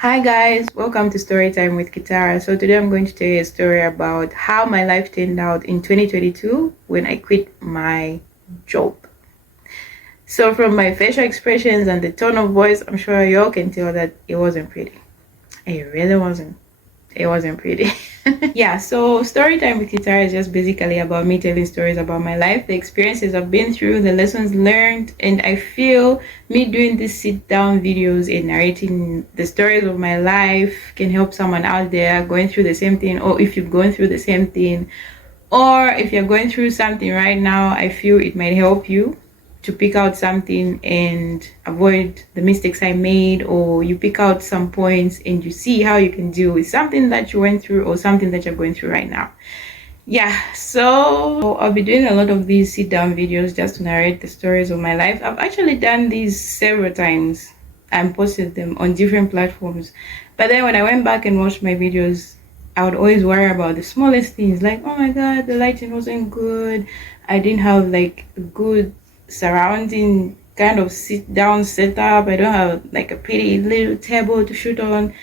Hi guys, welcome to Storytime with Kitara. So today I'm going to tell you a story about how my life turned out in 2022 when I quit my job. So from my facial expressions and the tone of voice, I'm sure y'all can tell that it wasn't pretty. It really wasn't. It wasn't pretty. Yeah, so Storytime with Guitar is just basically about me telling stories about my life, the experiences I've been through, the lessons learned, and I feel me doing these sit down videos and narrating the stories of my life can help someone out there going through the same thing, or if you've gone through the same thing, or if you're going through something right now, I feel it might help you to pick out something and avoid the mistakes I made, or you pick out some points and you see how you can deal with something that you went through or something that you're going through right now. Yeah, so I'll be doing a lot of these sit down videos just to narrate the stories of my life. I've actually done these several times and posted them on different platforms. But then when I went back and watched my videos, I would always worry about the smallest things, like, oh my god, the lighting wasn't good. I didn't have like a good surrounding kind of sit down setup. I don't have like a pretty little table to shoot on.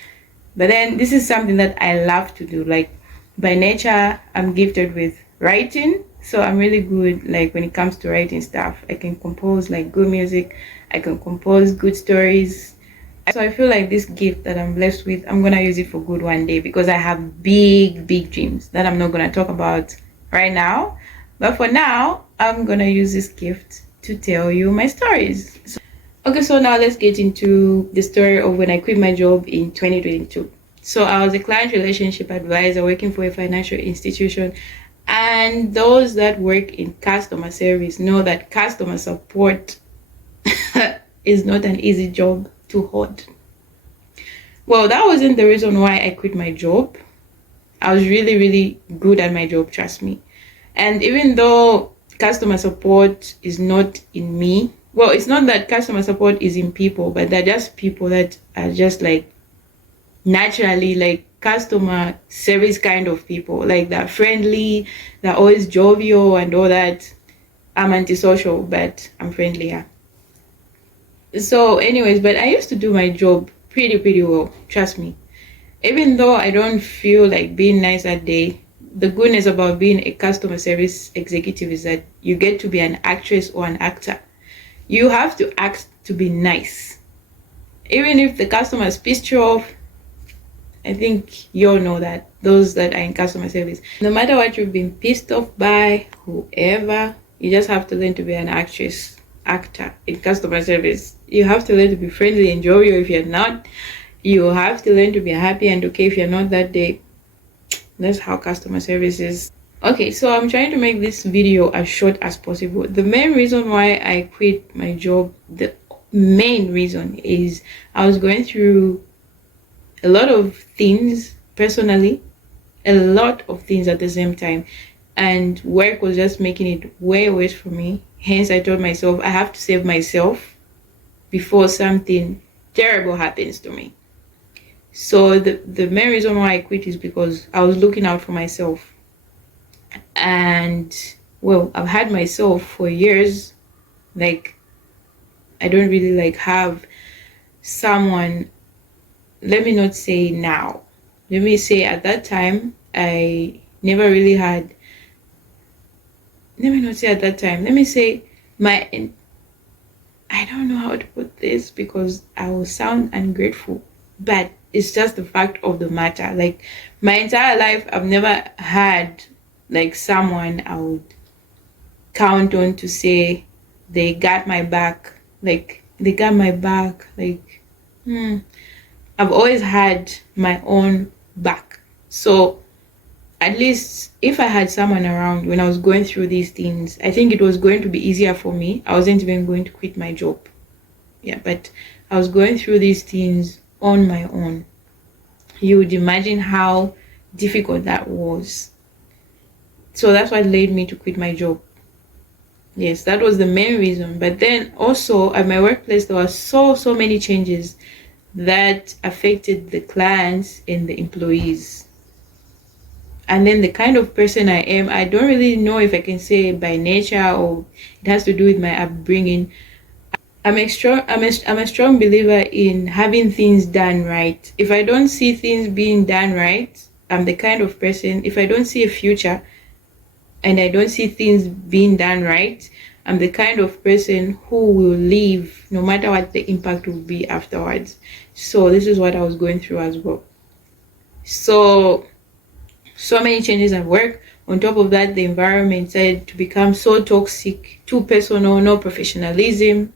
But then this is something that I love to do. Like by nature, I'm gifted with writing. So I'm really good like when it comes to writing stuff. I can compose like good music. I can compose good stories. So I feel like this gift that I'm blessed with, I'm gonna use it for good one day because I have big dreams that I'm not gonna talk about right now. But for now, I'm gonna use this gift to tell you my stories. Okay, so now let's get into the story of when I quit my job in 2022. So I was a client relationship advisor working for a financial institution, and those that work in customer service know that customer support is not an easy job to hold. Well, that wasn't the reason why I quit my job. I was really good at my job, trust me. And even though customer support is not in me, well, it's not that customer support is in people, but they're just people that are just like naturally like customer service kind of people. Like they're friendly, they're always jovial and all that. I'm antisocial, but I'm friendly, yeah. So anyways, but I used to do my job pretty well, trust me. Even though I don't feel like being nice that day, the goodness about being a customer service executive is that you get to be an actress or an actor. You have to act to be nice. Even if the customer is pissed you off, I think you all know that, those that are in customer service. No matter what you've been pissed off by, whoever, you just have to learn to be an actor in customer service. You have to learn to be friendly and jovial if you're not. You have to learn to be happy and okay if you're not that day. That's how customer service is. Okay, so I'm trying to make this video as short as possible. The main reason why I quit my job, the main reason is I was going through a lot of things personally, a lot of things at the same time, and work was just making it way worse for me. Hence, I told myself I have to save myself before something terrible happens to me. So the main reason why I quit is because I was looking out for myself. And well, I've had myself for years. Like I don't really like have someone, let me not say now. Let me say at that time I never really had, let me not say at that time. Let me say my, I don't know how to put this because I will sound ungrateful, but it's just the fact of the matter. Like my entire life, I've never had like someone I would count on to say they got my back. Like they got my back. Like I've always had my own back. So at least if I had someone around when I was going through these things, I think it was going to be easier for me. I wasn't even going to quit my job. Yeah, but I was going through these things on my own. You would imagine how difficult that was. So that's what led me to quit my job. Yes, that was the main reason. But then also at my workplace, there were so many changes that affected the clients and the employees. And then the kind of person I am, I don't really know if I can say by nature or it has to do with my upbringing. I'm a strong believer in having things done right. If I don't see things being done right, I'm the kind of person, if I don't see a future and I don't see things being done right, I'm the kind of person who will leave no matter what the impact will be afterwards. So this is what I was going through as well. So many changes at work. On top of that, the environment started to become so toxic, too personal, no professionalism.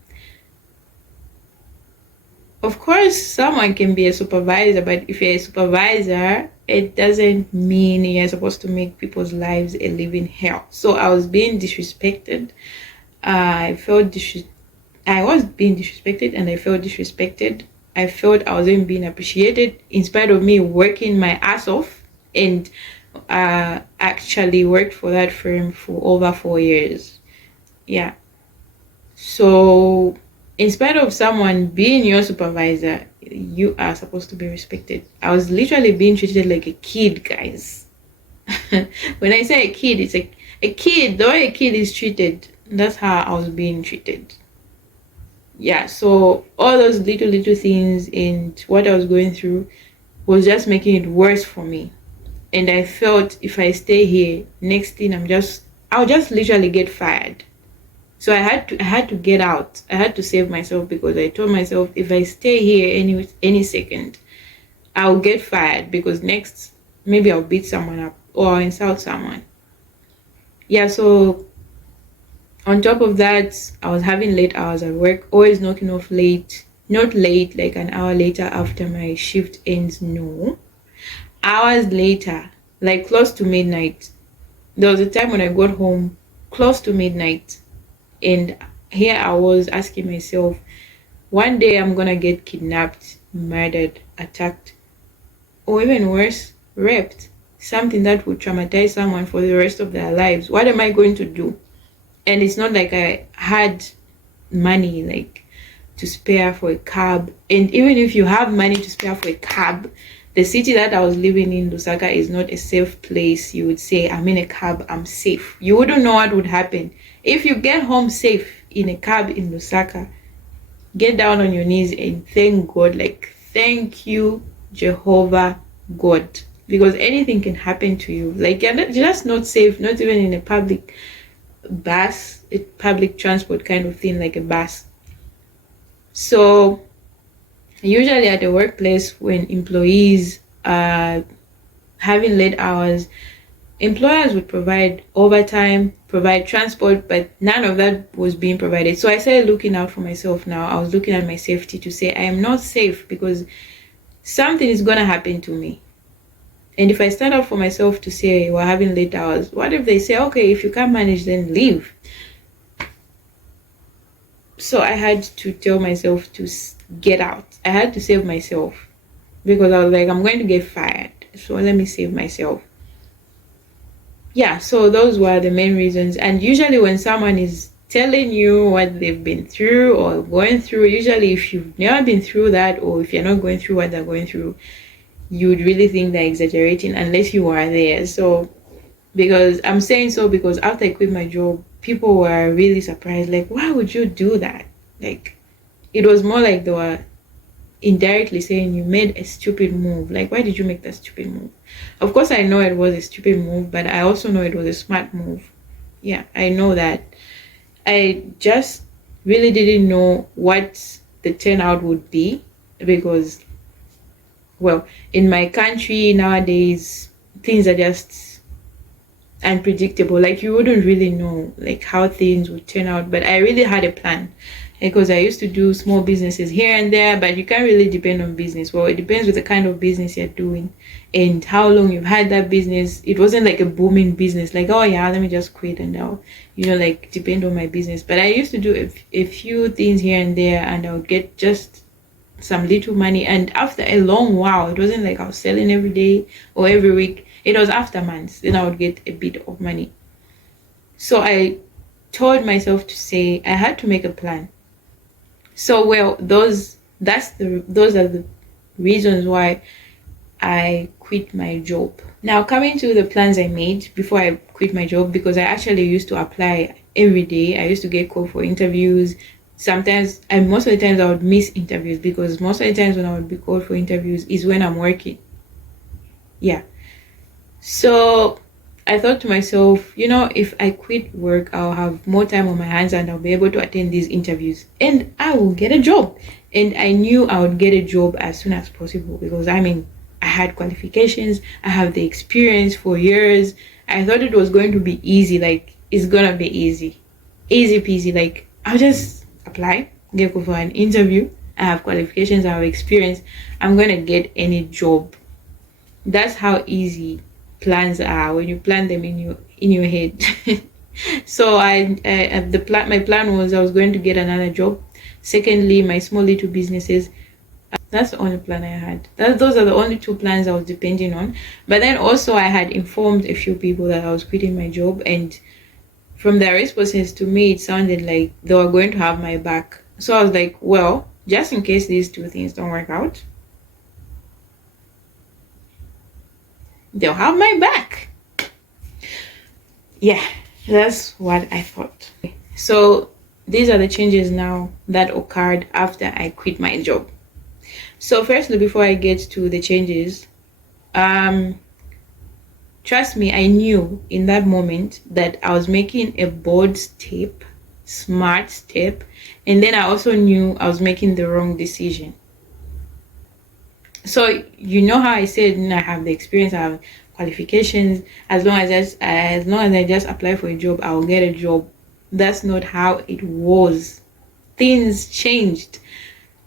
Of course, someone can be a supervisor, but if you're a supervisor, it doesn't mean you're supposed to make people's lives a living hell. So I was being disrespected. I felt I was being disrespected, and I felt disrespected. I felt I wasn't being appreciated in spite of me working my ass off, and actually worked for that firm for over 4 years. Yeah. So, in spite of someone being your supervisor, you are supposed to be respected. I was literally being treated like a kid, guys. When I say a kid, it's a kid. The way a kid is treated, that's how I was being treated. Yeah, so all those little things and what I was going through was just making it worse for me. And I felt if I stay here, next thing I'll just literally get fired. So I had to get out. I had to save myself because I told myself if I stay here any second, I'll get fired because next maybe I'll beat someone up or I'll insult someone. Yeah, so on top of that, I was having late hours at work, always knocking off late. Not late, like an hour later after my shift ends, no. Hours later, like close to midnight. There was a time when I got home close to midnight. And here I was asking myself, one day I'm gonna get kidnapped, murdered, attacked, or even worse, raped. Something that would traumatize someone for the rest of their lives. What am I going to do? And it's not like I had money like to spare for a cab. And even if you have money to spare for a cab, the city that I was living in, Lusaka, is not a safe place. You would say, I'm in a cab, I'm safe. You wouldn't know what would happen. If you get home safe in a cab in Lusaka, get down on your knees and thank God. Like, thank you, Jehovah God. Because anything can happen to you. Like, you're just not safe, not even in a public bus, a public transport kind of thing, like a bus. So usually at the workplace, when employees are having late hours, employers would provide overtime, provide transport, but none of that was being provided. So I started looking out for myself now. I was looking at my safety to say I am not safe because something is going to happen to me. And if I stand up for myself to say we're having late hours, what if they say, okay, if you can't manage, then leave? So I had to tell myself to get out. I had to save myself because I was like, I'm going to get fired. So let me save myself. Yeah, so those were the main reasons. And usually when someone is telling you what they've been through or going through, usually if you've never been through that or if you're not going through what they're going through, you would really think they're exaggerating unless you are there. So because I'm saying so because after I quit my job, people were really surprised, like, why would you do that? Like, it was more like they were indirectly saying you made a stupid move. Like, why did you make that stupid move? Of course I know it was a stupid move, but I also know it was a smart move. Yeah, I know that. I just really didn't know what the turnout would be because, well, in my country nowadays things are just unpredictable. Like, you wouldn't really know like how things would turn out, but I really had a plan because I used to do small businesses here and there, but you can't really depend on business. Well, it depends with the kind of business you're doing and how long you've had that business. It wasn't like a booming business, like, oh yeah, let me just quit and now, like depend on my business. But I used to do a few things here and there and I would get just some little money. And after a long while, it wasn't like I was selling every day or every week. It was after months, then I would get a bit of money. So I told myself to say I had to make a plan. So, well, those are the reasons why I quit my job. Now, coming to the plans I made before I quit my job, because I actually used to apply every day. I used to get called for interviews. sometimes, and most of the times I would miss interviews, because most of the times when I would be called for interviews is when I'm working. Yeah. So I thought to myself, if I quit work, I'll have more time on my hands and I'll be able to attend these interviews and I will get a job. And I knew I would get a job as soon as possible, because I had qualifications, I have the experience for years. I thought it was going to be easy, like it's gonna be easy. Easy peasy, like I'll just apply, get go for an interview. I have qualifications, I have experience. I'm gonna get any job. That's how easy plans are when you plan them in your head. So my plan was I was going to get another job. Secondly, my small little businesses. That's the only plan I had. Those are the only two plans I was depending on. But then also I had informed a few people that I was quitting my job, and from their responses to me, it sounded like they were going to have my back. So I was like, well, just in case these two things don't work out, they'll have my back. Yeah, that's what I thought. So these are the changes now that occurred after I quit my job. So firstly, before I get to the changes, trust me, I knew in that moment that I was making a bold step, smart step, and then I also knew I was making the wrong decision. So how I said I have the experience, I have qualifications. As long as I just apply for a job, I will get a job. That's not how it was. Things changed.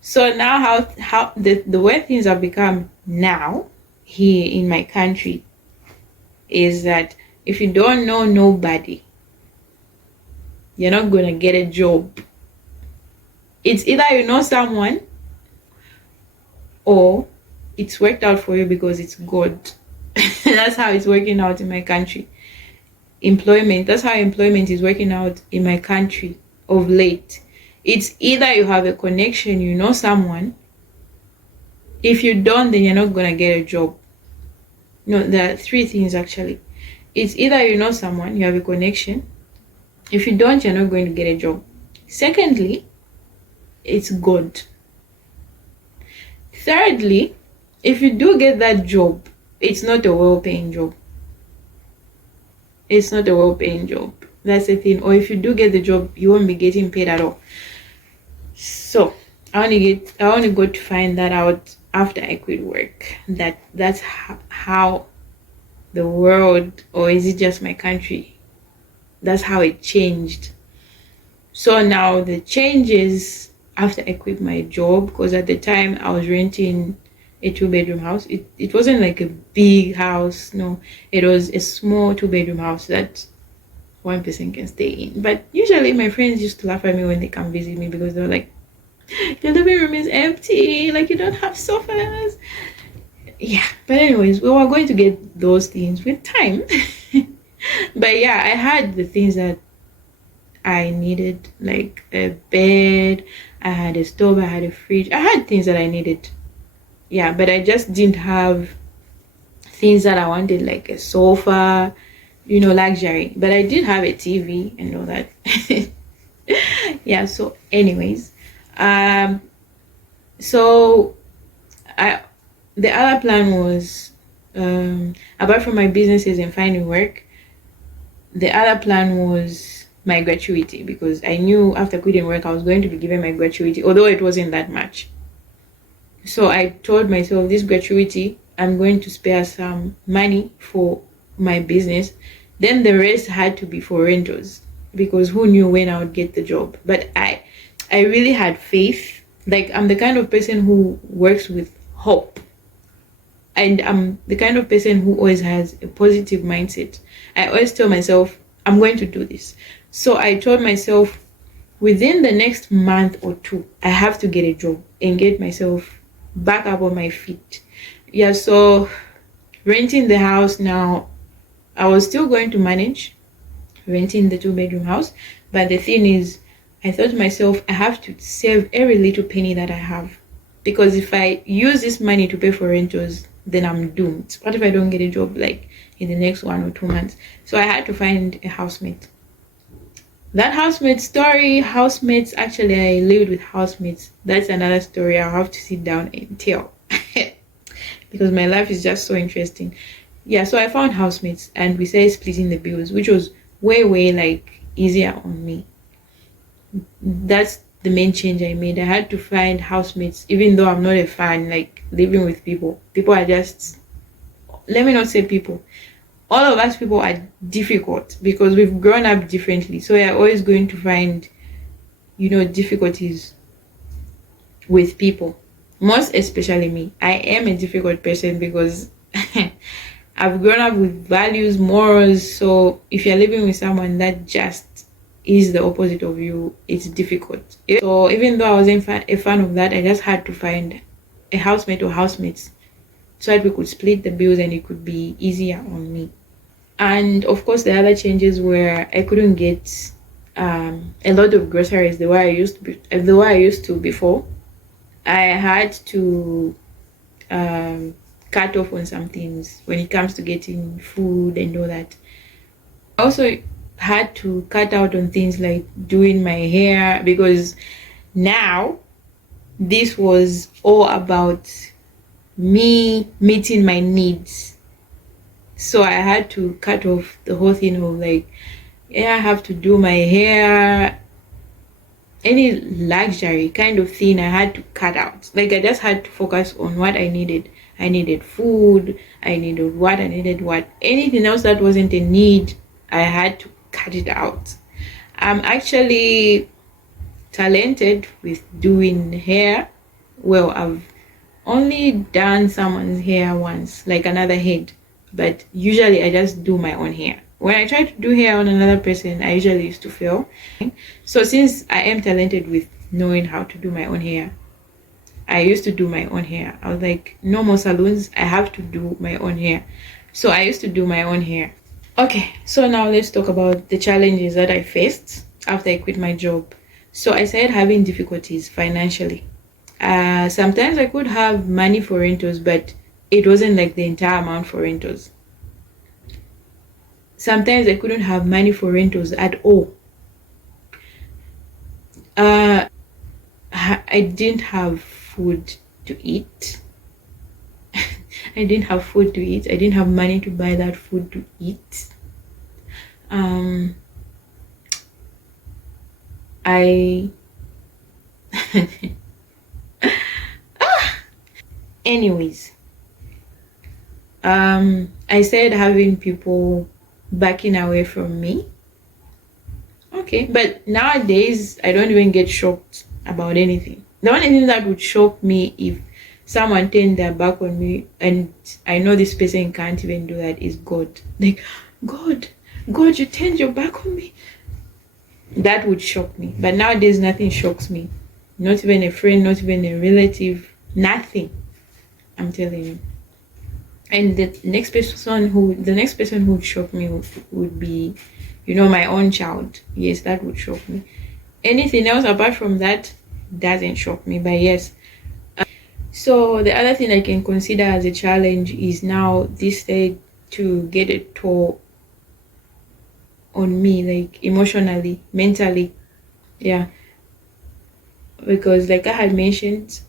So now how the way things have become now here in my country is that if you don't know nobody, you're not gonna get a job. It's either you know someone or it's worked out for you because it's God. That's how it's working out in my country. That's how employment is working out in my country of late. It's either you have a connection, you know someone. If you don't, then you're not gonna get a job. No, there are three things actually. It's either you know someone, you have a connection. If you don't, you're not going to get a job. Secondly, it's God. Thirdly, if you do get that job, it's not a well-paying job. It's not a well-paying job. That's the thing. Or if you do get the job, you won't be getting paid at all. So I only got to find that out after I quit work. That's how the world, or is it just my country? That's how it changed. So now the changes after I quit my job, because at the time I was renting a 2-bedroom house. It wasn't like a big house. No, it was a small 2-bedroom house that one person can stay in. But usually my friends used to laugh at me when they come visit me, because they're like, your living room is empty, like you don't have sofas. Yeah, but anyways, we were going to get those things with time. But yeah, I had the things that I needed, like a bed, I had a stove, I had a fridge, I had things that I needed. Yeah, but I just didn't have things that I wanted, like a sofa, luxury. But I did have a TV and all that. Yeah, so anyways, so the other plan was, apart from my businesses and finding work, the other plan was my gratuity, because I knew after quitting work I was going to be given my gratuity, although it wasn't that much. So I told myself, this gratuity, I'm going to spare some money for my business. Then the rest had to be for rentals, because who knew when I would get the job. But I really had faith. Like, I'm the kind of person who works with hope. And I'm the kind of person who always has a positive mindset. I always tell myself, I'm going to do this. So I told myself, within the next month or two, I have to get a job and get myself back up on my feet. Yeah, so renting the house now, I was still going to manage renting the 2-bedroom house. But the thing is, I thought to myself, I have to save every little penny that I have. Because if I use this money to pay for rentals, then I'm doomed. What if I don't get a job like in the next 1 or 2 months? So I had to find a housemate. That housemate story, housemates, actually, I lived with housemates. That's another story I'll have to sit down and tell because my life is just so interesting. Yeah, so I found housemates and we started splitting the bills, which was way, way like easier on me. That's the main change I made. I had to find housemates, even though I'm not a fan, like living with people. People are just, let me not say people. All of us people are difficult because we've grown up differently. So you're always going to find, difficulties with people. Most especially me. I am a difficult person because I've grown up with values, morals. So if you're living with someone that just is the opposite of you, it's difficult. So even though I wasn't a fan of that, I just had to find a housemate or housemates so that we could split the bills and it could be easier on me. And of course, the other changes were I couldn't get a lot of groceries the way I used to before. I had to cut off on some things when it comes to getting food and all that. I also had to cut out on things like doing my hair because now this was all about me meeting my needs. So I had to cut off the whole thing of like, yeah, I have to do my hair, any luxury kind of thing I had to cut out. Like I just had to focus on what I needed. I needed food, I needed what, I needed what. Anything else that wasn't a need, I had to cut it out. I'm actually talented with doing hair. Well, I've only done someone's hair once, like another head, but usually I just do my own hair. When I try to do hair on another person, I usually used to fail. So since I am talented with knowing how to do my own hair, I used to do my own hair. I was like, no more salons, I have to do my own hair. So I used to do my own hair. Okay, so now let's talk about the challenges that I faced after I quit my job. So I started having difficulties financially. Sometimes I could have money for rentals, but it wasn't like the entire amount for rentals. Sometimes I couldn't have money for rentals at all. I didn't have food to eat. I didn't have food to eat. I didn't have money to buy that food to eat. I anyways, I started having people backing away from me. Okay, but nowadays I don't even get shocked about anything. The only thing that would shock me if someone turned their back on me and I know this person can't even do that is God. Like, God, God, you turned your back on me. That would shock me. But nowadays nothing shocks me. Not even a friend, not even a relative, nothing. I'm telling you. And the next person who would shock me would be, my own child. Yes, that would shock me. Anything else apart from that doesn't shock me. But yes. So the other thing I can consider as a challenge is now this stage to get a toll on me, like emotionally, mentally. Yeah. Because like I had mentioned,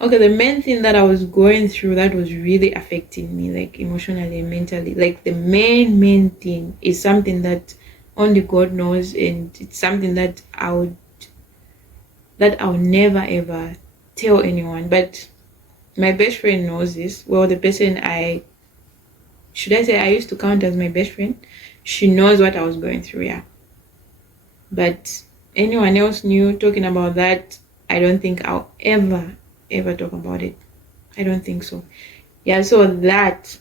okay, the main thing that I was going through that was really affecting me, like emotionally and mentally, like the main thing is something that only God knows, and it's something that I'll never ever tell anyone. But my best friend knows this. Well, the person I used to count as my best friend, she knows what I was going through. Yeah. But anyone else new talking about that, I don't think I'll ever talk about it. I don't think so. Yeah, so that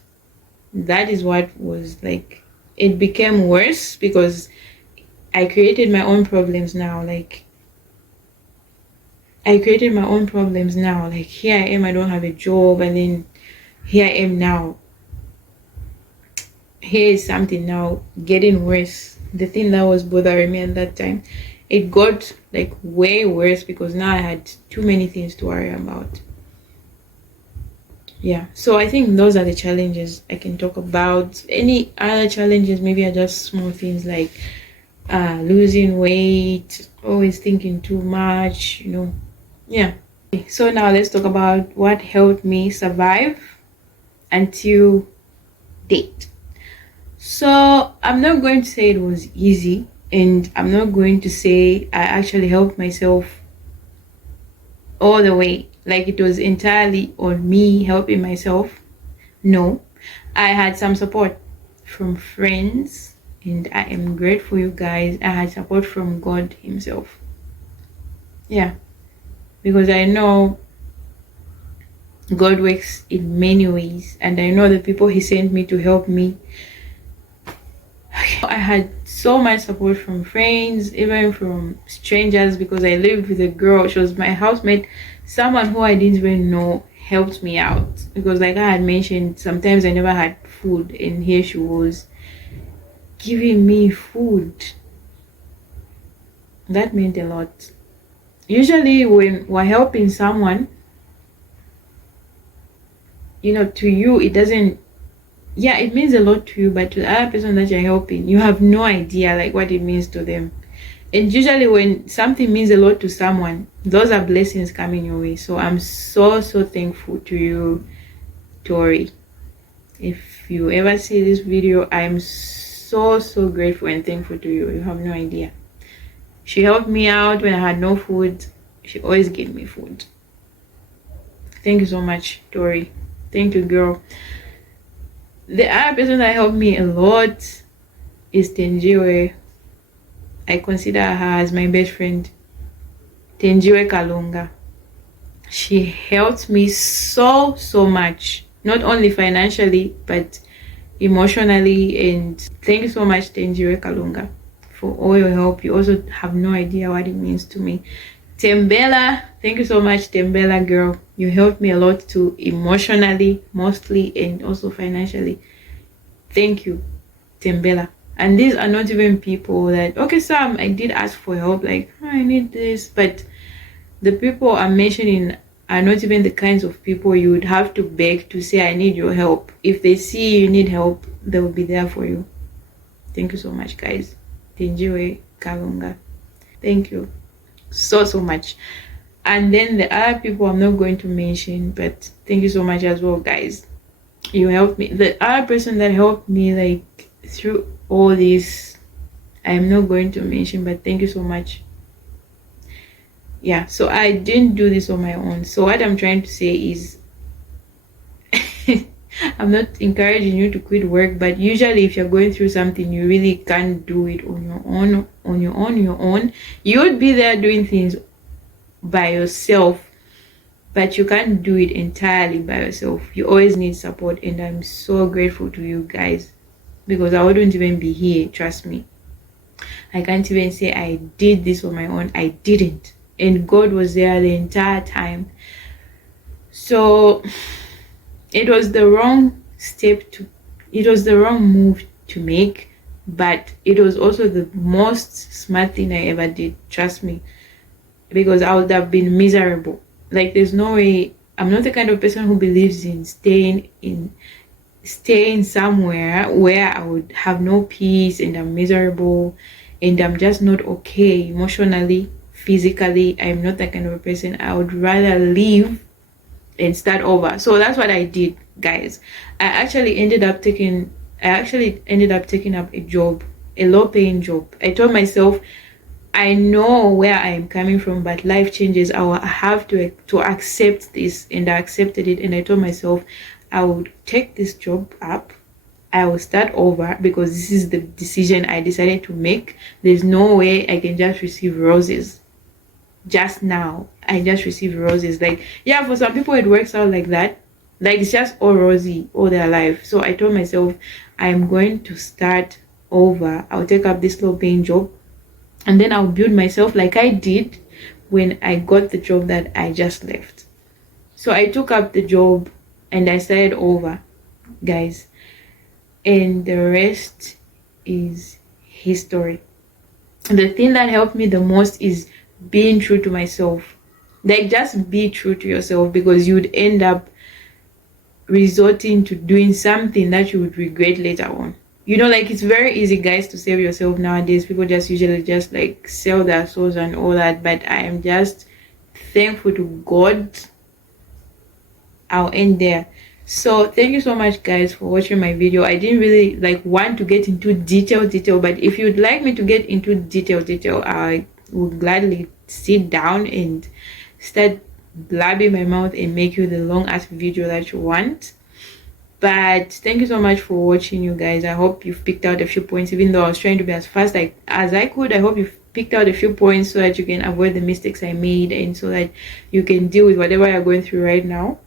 is what was like, it became worse because I created my own problems now. Like here I am, I don't have a job, and then here I am now. Here is something now getting worse. The thing that was bothering me at that time, it got like way worse because now I had too many things to worry about. Yeah, so I think those are the challenges I can talk about. Any other challenges maybe are just small things like losing weight, always thinking too much, Yeah. So now let's talk about what helped me survive until date. So I'm not going to say it was easy, and I'm not going to say I actually helped myself all the way, like it was entirely on me helping myself. No, I had some support from friends, and I am grateful, you guys. I had support from God Himself. Yeah, because I know God works in many ways, and I know the people He sent me to help me. I had so much support from friends, even from strangers, because I lived with a girl. She was my housemate. Someone who I didn't even know helped me out, because, like I had mentioned, sometimes I never had food, and here she was giving me food. That meant a lot. Usually, when we're helping someone, to you, it doesn't, yeah, it means a lot to you, but to the other person that you're helping, you have no idea like what it means to them. And usually when something means a lot to someone, those are blessings coming your way. So I'm so thankful to you, Tori. If you ever see this video, I'm so grateful and thankful to you. You have no idea. She helped me out when I had no food. She always gave me food. Thank you so much, Tori. Thank you, girl. The other person that helped me a lot is Tenjiwe. I consider her as my best friend. Tenjiwe Kalunga. She helped me so much. Not only financially, but emotionally. And thank you so much, Tenjiwe Kalunga, for all your help. You also have no idea what it means to me. Tembela, thank you so much, Tembela girl. You helped me a lot too, emotionally, mostly, and also financially. Thank you, Tembela. And these are not even people that, okay, Sam, I did ask for help, like, oh, I need this, but the people I'm mentioning are not even the kinds of people you would have to beg to say, I need your help. If they see you need help, they will be there for you. Thank you so much, guys. Tenjiwe Kalunga. Thank you so much. And then the other people I'm not going to mention, but thank you so much as well, guys. You helped me. The other person that helped me like through all this, I'm not going to mention, but thank you so much. Yeah, so I didn't do this on my own. So what I'm trying to say is I'm not encouraging you to quit work, but usually if you're going through something, you really can't do it on your own. You would be there doing things by yourself, but you can't do it entirely by yourself. You always need support, and I'm so grateful to you guys, because I wouldn't even be here. Trust me. I can't even say I did this on my own. I didn't, and God was there the entire time. So it was the wrong move to make, but it was also the most smart thing I ever did. Trust me, because I would have been miserable. Like, there's no way. I'm not the kind of person who believes in staying somewhere where I would have no peace and I'm miserable and I'm just not okay emotionally, physically. I'm not that kind of a person. I would rather leave and start over. So that's what I did, guys. I actually ended up taking up a job, a low-paying job. I told myself, I know where I am coming from, but life changes. I will have to accept this, and I accepted it. And I told myself, I would take this job up. I will start over, because this is the decision I decided to make. There's no way I can just receive roses. Just now, I just received roses. Like, yeah, for some people it works out like that. Like, it's just all rosy all their life. So I told myself, I'm going to start over. I'll take up this low-paying job, and then I'll build myself like I did when I got the job that I just left. So I took up the job and I started over, guys. And the rest is history. The thing that helped me the most is being true to myself. Like, just be true to yourself, because you would end up resorting to doing something that you would regret later on. you know, like it's very easy, guys, to save yourself nowadays. People just usually just like sell their souls and all that, but I am just thankful to God. I'll end there. So thank you so much, guys, for watching my video. I didn't really like want to get into detail, but if you'd like me to get into detail, I would gladly sit down and start blabbing my mouth and make you the long ass video that you want. But thank you so much for watching, you guys. I hope you've picked out a few points, even though I was trying to be as fast as I could. I hope you've picked out a few points so that you can avoid the mistakes I made, and so that you can deal with whatever you're going through right now.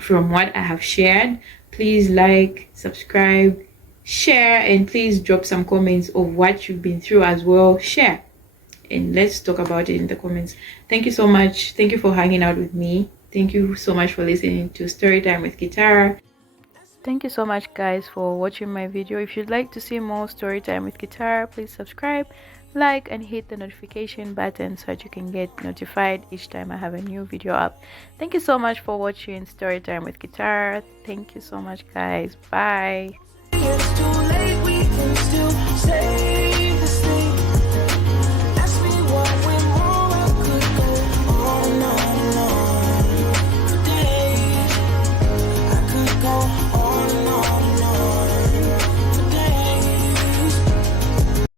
From what I have shared, please like, subscribe, share, and please drop some comments of what you've been through as well. Share, and let's talk about it in the comments. Thank you so much. Thank you for hanging out with me. Thank you so much for listening to Storytime with Kitara. Thank you so much, guys, for watching my video. If you'd like to see more Storytime with Kitara, please subscribe, like, and hit the notification button so that you can get notified each time I have a new video up. Thank you so much for watching Storytime with Kitara. Thank you so much, guys. Bye. It's too late, we can still say